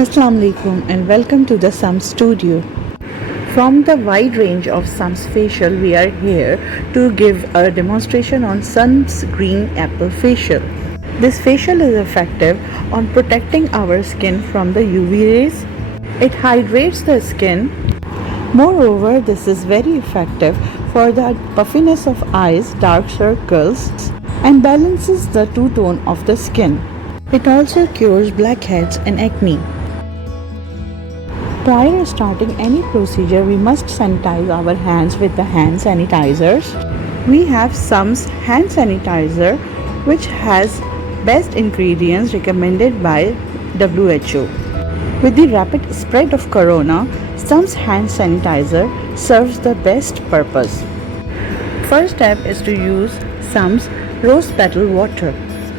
Assalamu alaikum and welcome to the Sums Studio. From the wide range of Sums Facial, we are here to give a demonstration on Sums Green Apple Facial. This facial is effective on protecting our skin from the UV rays. It hydrates the skin. Moreover, this is very effective for the puffiness of eyes, dark circles, and balances the two-tone of the skin. It also cures blackheads and acne. Prior to starting any procedure, we must sanitize our hands with the hand sanitizers. We have Sums hand sanitizer, which has best ingredients recommended by WHO. With the rapid spread of corona, Sums hand sanitizer serves the best purpose. First step is to use Sums rose petal water.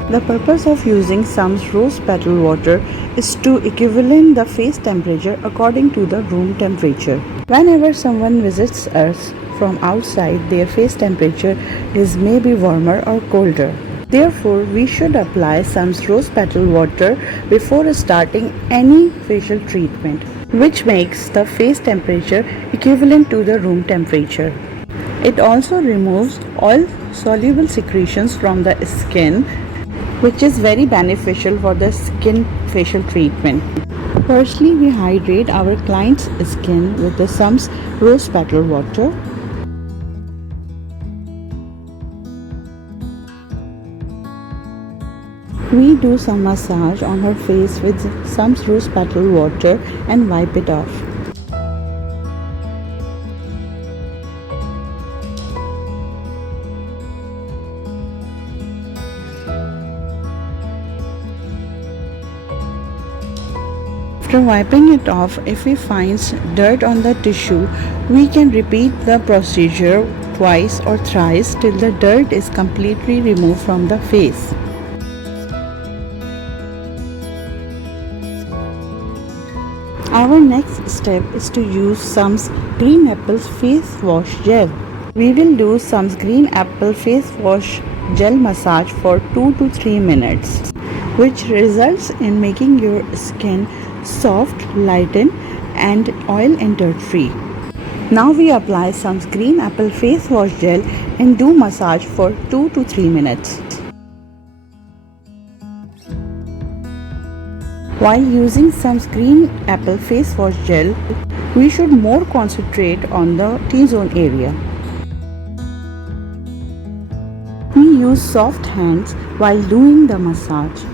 The purpose of using Sums rose petal water is to equivalent the face temperature according to the room temperature. Whenever someone visits us from outside, their face temperature is maybe warmer or colder. Therefore, we should apply Sums rose petal water before starting any facial treatment, which makes the face temperature equivalent to the room temperature. It also removes oil soluble secretions from the skin, which is very beneficial for the skin facial treatment. Firstly, we hydrate our client's skin with the Sums rose petal water. We do some massage on her face with Sums rose petal water and wipe it off. After wiping it off, if we find dirt on the tissue, we can repeat the procedure twice or thrice till the dirt is completely removed from the face. Our next step is to use Sums Green Apple Face Wash Gel. We will do Sums Green Apple Face Wash Gel massage for 2 to 3 minutes, which results in making your skin soft, lighten, and oil and dirt free. Now we apply Sums Green Apple Face Wash Gel and do massage for 2 to 3 minutes. While using Sums Green Apple Face Wash Gel, we should more concentrate on the T-zone area. We use soft hands while doing the massage.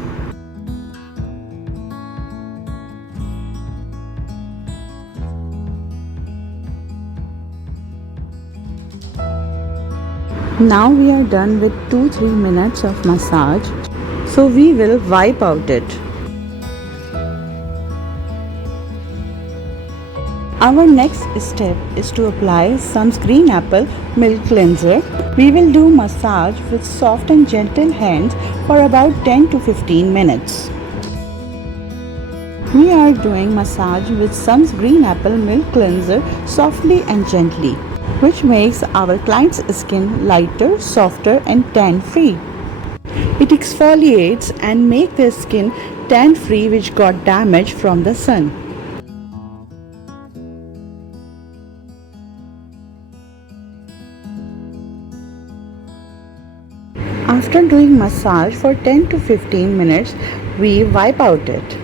Now we are done with 2-3 minutes of massage, so we will wipe out it. Our next step is to apply Sums Green Apple Milk Cleanser. We will do massage with soft and gentle hands for about 10 to 15 minutes. We are doing massage with Sums Green Apple Milk Cleanser softly and gently, which makes our client's skin lighter, softer, and tan-free. It exfoliates and makes the skin tan-free which got damaged from the sun. After doing massage for 10 to 15 minutes, we wipe out it.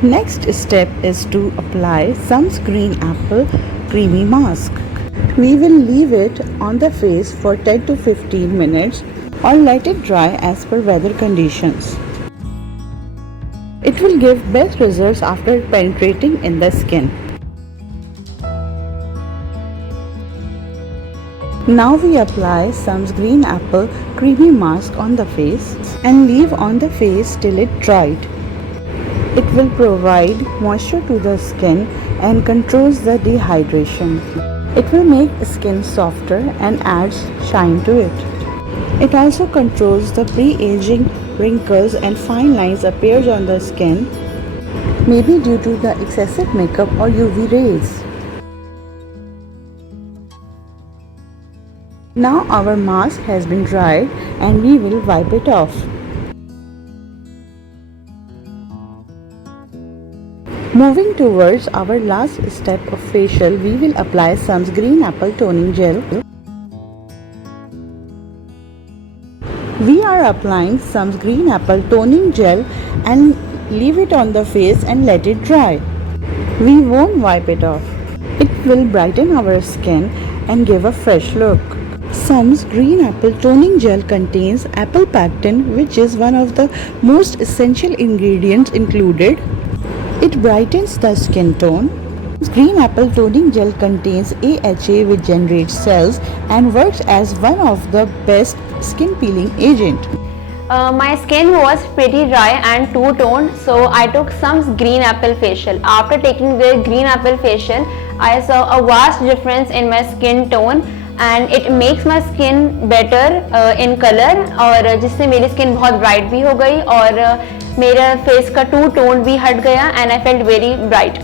Next step is to apply Sums Green Apple Creamy Mask. We will leave it on the face for 10 to 15 minutes or let it dry as per weather conditions. It will give best results after penetrating in the skin. Now we apply Sums Green Apple Creamy Mask on the face and leave on the face till it dried. It will provide moisture to the skin and controls the dehydration. It will make skin softer and adds shine to it. It also controls the pre-aging wrinkles and fine lines appears on the skin, maybe due to the excessive makeup or UV rays. Now our mask has been dried and we will wipe it off. Moving towards our last step of facial, we will apply Sums Green Apple Toning Gel. We are applying Sums Green Apple Toning Gel and leave it on the face and let it dry. We won't wipe it off. It will brighten our skin and give a fresh look. Sums Green Apple Toning Gel contains apple pectin, which is one of the most essential ingredients included. It brightens the skin tone. Green Apple Toning Gel contains AHA, which generates cells and works as one of the best skin peeling agent. My skin was pretty dry and two-toned, so I took Sums Green Apple Facial. After taking the Green Apple Facial, I saw a vast difference in my skin tone and it makes my skin better in color, और जिससे मेरी skin बहुत bright भी हो गई और मेरा face का two-toned भी हट गया and I felt very bright.